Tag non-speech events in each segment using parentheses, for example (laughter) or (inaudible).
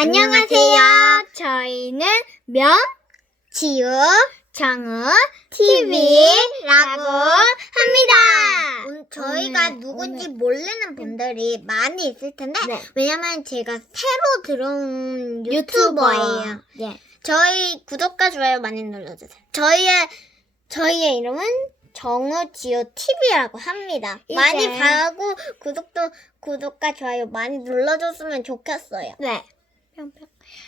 안녕하세요. 저희는 명, 지우 정우, TV라고 합니다. 오늘 저희가 오늘, 누군지 모르는 분들이 많이 있을 텐데 네. 왜냐면 제가 새로 들어온 유튜버예요. 네. 저희 구독과 좋아요 많이 눌러주세요. 저희의 저희의 이름은 정우 지우 TV라고 합니다. 많이 봐고 구독도 구독과 좋아요 많이 눌러줬으면 좋겠어요. 네.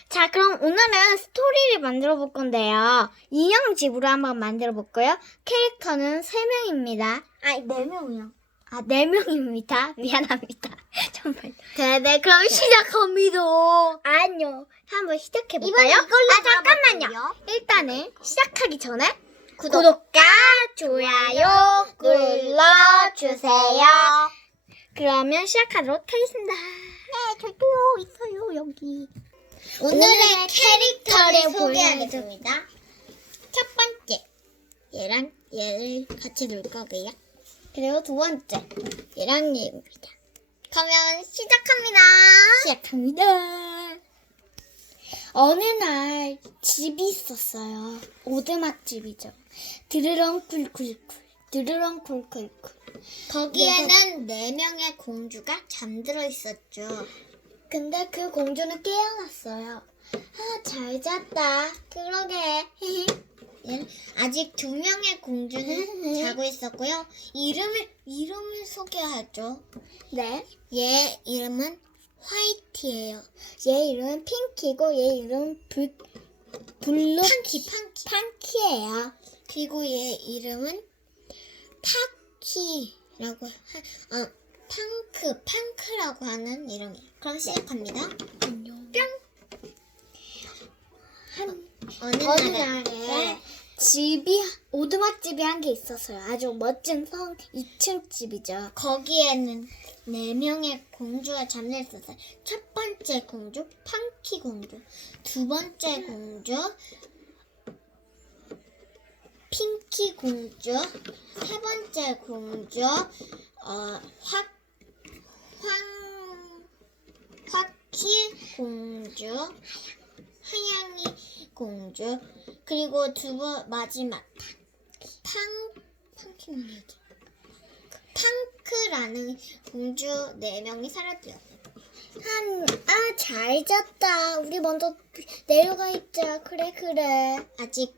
자, 그럼 오늘은 스토리를 만들어 볼 건데요. 인형 집으로 한번 만들어 볼까요? 캐릭터는 3명입니다. 아니 네 명이요. 아, 4명입니다. (laughs) 미안합니다. (laughs) 정말. 네, 네, 그럼 시작합니다. 아니요. 한번 시작해 볼까요? 이번엔 이걸로 아, 잠깐만요. 일단은 시작하기 전에 구독. 구독과 좋아요 눌러주세요. 그러면 시작하도록 하겠습니다. 네, 저도 있어요 여기. 오늘의 캐릭터를 소개하겠습니다. 첫 번째, 얘랑 얘를 같이 놀 거고요. 그리고 두 번째, 얘랑 얘입니다. 그러면 시작합니다. 시작합니다. 어느 날 집이 있었어요. 오두막 집이죠. 드르렁 쿨쿨쿨, 드르렁 쿨쿨쿨. 거기에는 네 명의 공주가 잠들어 있었죠. 근데 그 공주는 깨어났어요. 아, 잘 잤다. 그러게. (laughs) 얘는 아직 두 명의 공주는 (laughs) 자고 있었고요. 이름을 이름을 소개하죠. 네. 얘 이름은 화이트예요. 얘 이름은 핑키고 얘 이름은 불, 블루 팡키 팡키. 팡키예요. 그리고 얘 이름은 파키라고 하, 어, 팡크 팡크라고 하는 이름이에요. 그럼 시작합니다. 안녕. 한 어느, 어느 날에 날에 집이 오두막 집이 한 개 있었어요. 아주 멋진 성 2층 집이죠. 거기에는 네 명의 공주가 잠들어 있었어요. 첫 번째 공주 팡키 공주, 두 번째 공주 핑키 공주, 세 번째 공주 어, 확, 황, 화키 공주, 하양이 공주, 그리고 두 번 마지막 팡, 팡키는 뭐지? 팡크라는 공주 네 명이 살았대요. 한, 아, 잘 잤다. 우리 먼저 내려가 있자. 그래, 그래. 아직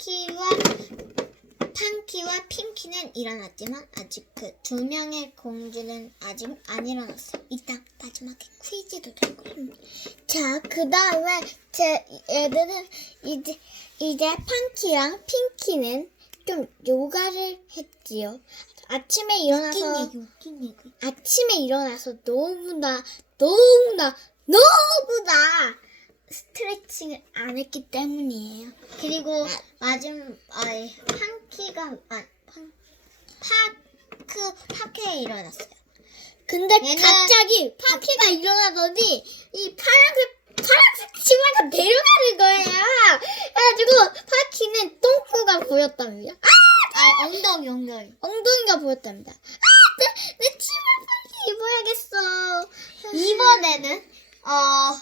팡키와 팡키와 핑키는 일어났지만 아직 그 두 명의 공주는 아직 안 일어났어요. 이따 마지막에 퀴즈도 될 거예요. 자, 그 다음에 제 애들은 이제, 이제 팡키랑 핑키는 좀 요가를 했지요. 아침에 일어나서, 웃긴 얘기, 웃긴 얘기. 아침에 일어나서 너무나, 너무나, 너무나 스트레칭을 안 했기 때문이에요. 그리고 마지막 아, 팡키가 아, 팡, 파크 파크에 일어났어요. 근데 얘는- 갑자기 팡키가 일어나더니 이 파란색 파란색 치마가 내려가는 거예요. 그래가지고 파키는 똥꼬가 보였답니다. 아, 아 엉덩이 엉덩이. 엉덩이가 보였답니다. 아, 내, 내 치마 빨리 입어야겠어. 이번에는 어,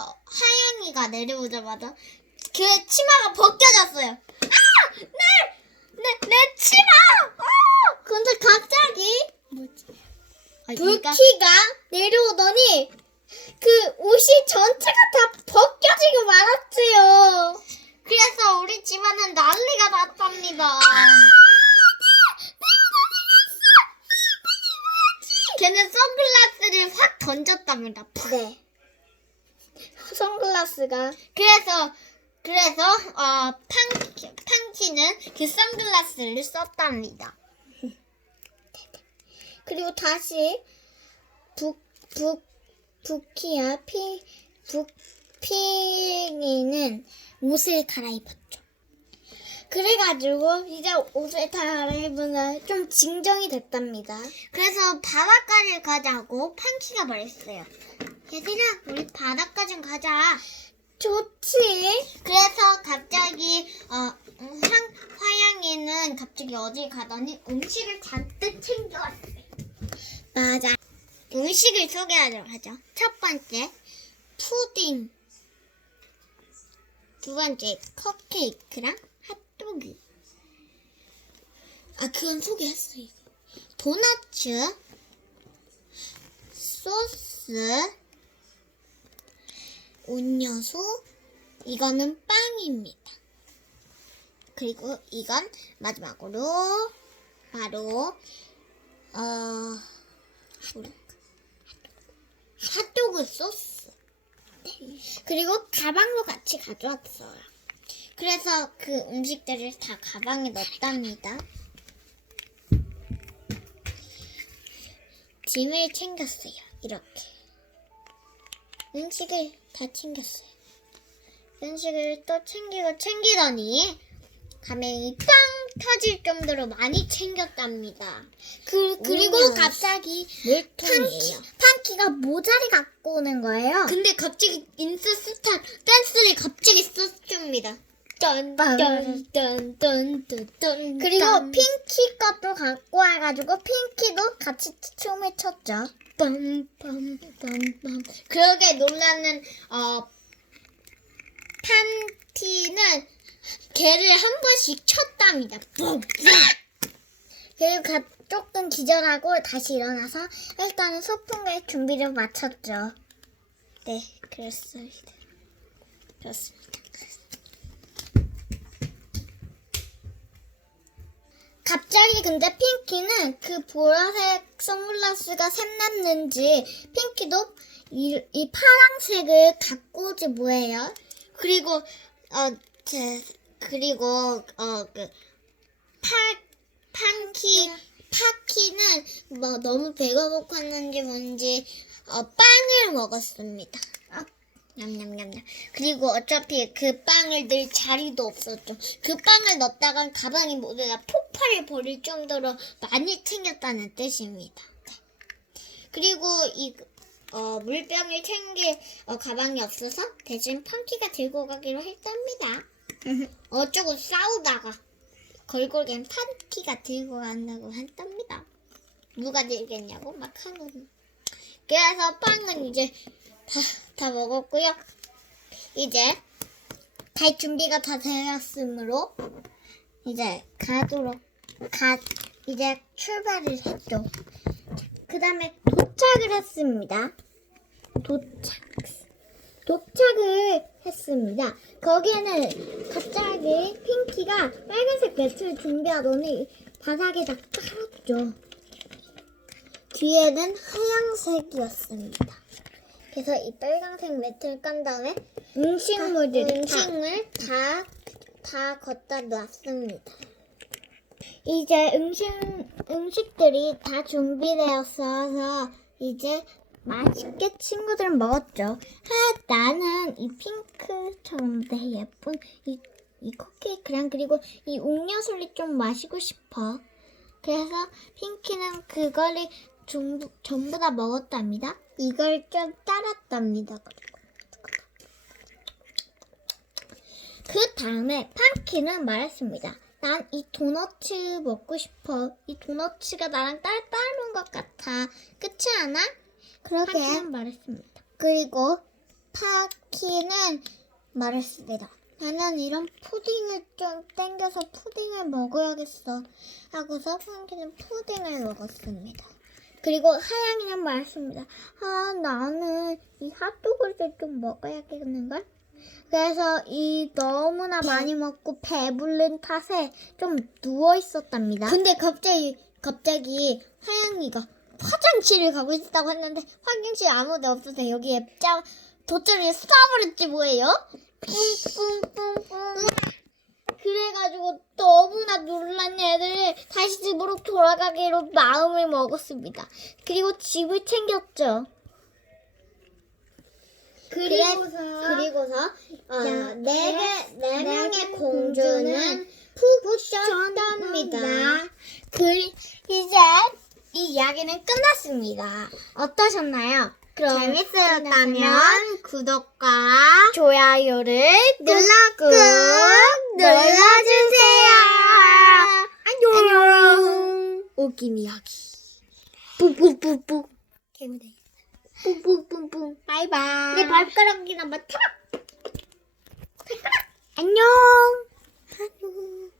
어 하양이가 내려오자마자 그 치마가 벗겨졌어요. 아, 내, 내 치마! 아! 근데 갑자기 뭐지? 아, 불키가 내려오더니 그 옷이 전체가 다 벗겨지고 말았지요. 그래서 우리 집안은 난리가 났답니다. 걔는 선글라스를 확 던졌답니다. 팍. 네. 선글라스가 그래서 그래서 어 팡키 팡키는 그 선글라스를 썼답니다. (laughs) 그리고 다시 북, 북, 부키와 피, 북피기는 옷을 갈아입었죠. 그래가지고 이제 옷을 다 갈아입으면 좀 진정이 됐답니다. 그래서 바닷가를 가자고 팡키가 말했어요. 얘들아, 우리 바닷가 좀 가자. 좋지. 그래서 갑자기 어 음, 황, 화양이는 갑자기 어디 가더니 음식을 잔뜩 챙겨왔어요. 맞아. 음식을 소개하도록 하죠. 첫 번째 푸딩. 두 번째 컵케이크랑 핫도그. 아 그건 소개했어요. 도너츠, 소스, 음료수, 이거는 빵입니다. 그리고 이건 마지막으로 바로 어 핫도그 소스. 네. 그리고 가방도 같이 가져왔어요. 그래서 그 음식들을 다 가방에 넣었답니다. 짐을 챙겼어요. 이렇게. 음식을 다 챙겼어요. 음식을 또 챙기고 챙기더니 가맹이 빵 터질 정도로 많이 챙겼답니다. 그, 그리고 우와. 갑자기 물통이에요. 판키가 모자리 갖고 오는 거예요. 근데 갑자기 인스스타 댄스를 갑자기 썼습니다. 딴딴딴딴딴딴 그리고 핑키 것도 갖고 와가지고 핑키도 같이 춤을 췄죠. 빰빰빰빰 그러게 놀라는 어 판티는 개를 한 번씩 쳤답니다. 뿡뿡 그리고 가, 조금 기절하고 다시 일어나서 일단은 소풍 갈 준비를 마쳤죠. 네, 그렇습니다. 그렇습니다. 갑자기 근데 핑키는 그 보라색 선글라스가 샘났는지 핑키도 이, 이 파랑색을 갖고 오지 뭐예요. 그리고 어, 제, 그리고 어그 파, 판키, 파키는 뭐 너무 배가 고팠는지 뭔지 어, 빵을 먹었습니다. 아, 냠냠냠냠. 그리고 어차피 그 빵을 늘 자리도 없었죠. 그 빵을 넣었다간 가방이 모두 다 폭발을 벌일 정도로 많이 챙겼다는 뜻입니다. 네. 그리고 이 어, 물병을 챙길 어, 가방이 없어서 대신 펑키가 들고 가기로 했답니다. (laughs) 어쩌고 싸우다가 걸골겐 펀키가 들고 간다고 했답니다. 누가 들겠냐고 막 하는. 그래서 빵은 이제 다, 다 먹었고요. 이제 갈 준비가 다 되었으므로 이제 가도록 가 이제 출발을 했죠. 그 다음에 도착을 했습니다. 도착. 도착을 했습니다. 거기에는 갑자기 핑키가 빨간색 매트를 준비하더니 바닥에 다 깔았죠. 뒤에는 하얀색이었습니다. 그래서 이 빨간색 매트를 깐 다음에 음식물들 음식을 다, 다 걷다 놨습니다. 이제 음식, 음식들이 다 준비되었어서 이제 맛있게 친구들은 먹었죠. 아, 나는 이 핑크처럼 되게 예쁜 이, 이 컵케이크랑 그리고 이 음료수를 좀 마시고 싶어. 그래서 핑키는 그거를 전부, 전부 다 먹었답니다. 이걸 좀 따랐답니다. 그 다음에 팡키는 말했습니다. 난 이 도너츠 먹고 싶어. 이 도너츠가 나랑 딸 닮은 것 같아. 그렇지 않아? 그러게. 파키는 말했습니다. 그리고 파키는 말했습니다. 나는 이런 푸딩을 좀 땡겨서 푸딩을 먹어야겠어. 하고서 파키는 푸딩을 먹었습니다. 그리고 하양이는 말했습니다. 아, 나는 이 핫도그를 좀 먹어야겠는걸? 그래서 이 너무나 많이 먹고 배부른 탓에 좀 누워 있었답니다. 근데 갑자기 갑자기 하양이가 화장실을 가고 있다고 했는데 화장실 아무도 없어서 여기에 짱 돗자리에 쏴버렸지 뭐예요? 뿡뿡뿡뿡 그래가지고 너무나 놀란 애들이 다시 집으로 돌아가기로 마음을 먹었습니다. 그리고 집을 챙겼죠. 그리고서 그리고서 어, 네, 개, 네 명의 공주는 푹 쉬었답니다. 그리 이제 이 이야기는 끝났습니다. 어떠셨나요? 그럼 재밌으셨다면 구독과 좋아요를 눌러 꾹 느낌 이야기. 뿡뿡뿡뿡. 개구리. 뿡뿡뿡뿡. 바이바이. 내 발가락이나 맞춰라. 안녕. 안녕.